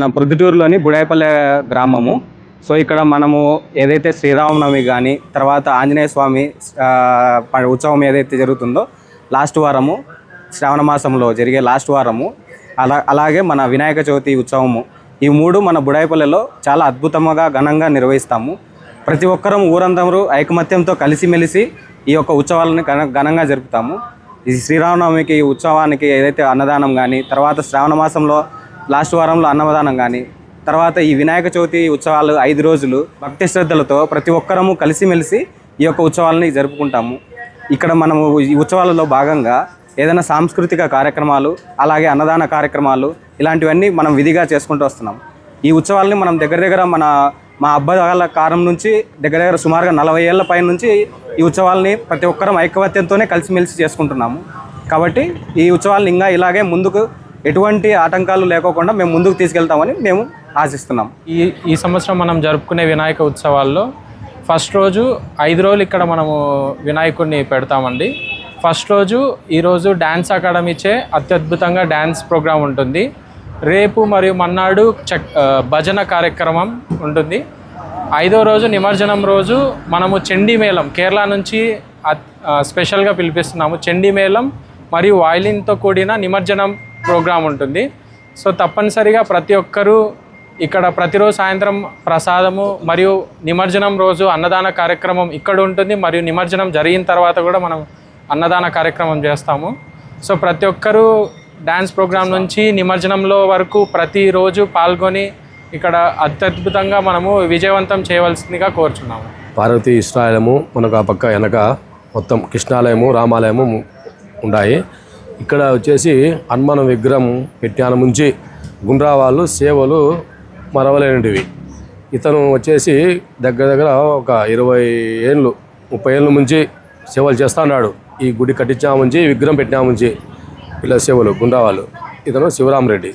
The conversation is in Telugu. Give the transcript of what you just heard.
మన ప్రొద్దుటూరులోని బుడాయిపల్లె గ్రామము. సో ఇక్కడ మనము ఏదైతే శ్రీరామనవమి కానీ తర్వాత ఆంజనేయ స్వామి ఉత్సవం ఏదైతే జరుగుతుందో లాస్ట్ వారము శ్రావణ మాసంలో జరిగే లాస్ట్ వారము అలా అలాగే మన వినాయక చవితి ఉత్సవము ఈ మూడు మన బుడాయిపల్లెలో చాలా అద్భుతంగా ఘనంగా నిర్వహిస్తాము. ప్రతి ఒక్కరం ఊరందరూ ఐకమత్యంతో కలిసిమెలిసి ఈ యొక్క ఉత్సవాలను ఘన ఘనంగా జరుపుతాము. ఈ శ్రీరామనవమికి ఈ ఉత్సవానికి ఏదైతే అన్నదానం కానీ తర్వాత శ్రావణ మాసంలో లాస్ట్ వారంలో అన్నదానం కానీ తర్వాత ఈ వినాయక చవితి ఉత్సవాలు ఐదు రోజులు భక్తి శ్రద్ధలతో ప్రతి ఒక్కరము కలిసిమెలిసి ఈ యొక్క ఉత్సవాలని జరుపుకుంటాము. ఇక్కడ మనము ఈ ఉత్సవాలలో భాగంగా ఏదైనా సాంస్కృతిక కార్యక్రమాలు అలాగే అన్నదాన కార్యక్రమాలు ఇలాంటివన్నీ మనం విధిగా చేసుకుంటూ వస్తున్నాం. ఈ ఉత్సవాలని మనం దగ్గర దగ్గర మన మా అబ్బాయిల కాలం నుంచి దగ్గర దగ్గర సుమారుగా నలభై ఏళ్ళ పై నుంచి ఈ ఉత్సవాలని ప్రతి ఒక్కరం ఐకమత్యంతోనే కలిసిమెలిసి చేసుకుంటున్నాము. కాబట్టి ఈ ఉత్సవాలను ఇంకా ఇలాగే ముందుకు ఎటువంటి ఆటంకాలు లేకోకుండా మేము ముందుకు తీసుకెళ్తామని మేము ఆశిస్తున్నాం. ఈ ఈ సంవత్సరం మనం జరుపుకునే వినాయక ఉత్సవాల్లో ఫస్ట్ రోజు ఐదు రోజులు ఇక్కడ మనము వినాయకుడిని పెడతామండి. ఫస్ట్ రోజు ఈరోజు డ్యాన్స్ అకాడమీచే అత్యద్భుతంగా డ్యాన్స్ ప్రోగ్రాం ఉంటుంది. రేపు మరియు మన్నాడు చక్ భజన కార్యక్రమం ఉంటుంది. ఐదో రోజు నిమజ్జనం రోజు మనము చండీమేళం కేరళ నుంచి అత్- స్పెషల్గా పిలిపిస్తున్నాము. చండీమేళం మరియు వాయిలిన్తో కూడిన నిమజ్జనం ప్రోగ్రాం ఉంటుంది. సో తప్పనిసరిగా ప్రతి ఒక్కరూ ఇక్కడ ప్రతిరోజు సాయంత్రం ప్రసాదము మరియు నిమజ్జనం రోజు అన్నదాన కార్యక్రమం ఇక్కడ ఉంటుంది మరియు నిమజ్జనం జరిగిన తర్వాత కూడా మనం అన్నదాన కార్యక్రమం చేస్తాము. సో ప్రతి ఒక్కరూ డ్యాన్స్ ప్రోగ్రాం నుంచి నిమజ్జనంలో వరకు ప్రతిరోజు పాల్గొని ఇక్కడ అత్యద్భుతంగా మనము విజయవంతం చేయవలసిందిగా కోరుచున్నాము. పార్వతీ ఇష్టాలయము మనకు ఆ పక్క వెనక మొత్తం కృష్ణాలయము రామాలయము ఉన్నాయి ఇక్కడ వచ్చేసి హనుమాన్ విగ్రహం పెట్టాను ముంచి గుండ్రా వాళ్ళు సేవలు మరవలేనివి ఇతను వచ్చేసి దగ్గర దగ్గర ఒక ఇరవై ఏళ్ళు ముప్పై ఏళ్ళ నుంచి సేవలు చేస్తున్నాడు. ఈ గుడి కట్టించాముంచి విగ్రహం పెట్టినాముంచి ఇలా సేవలు గుండ్రావాళ్ళు ఇతను శివరామరెడ్డి.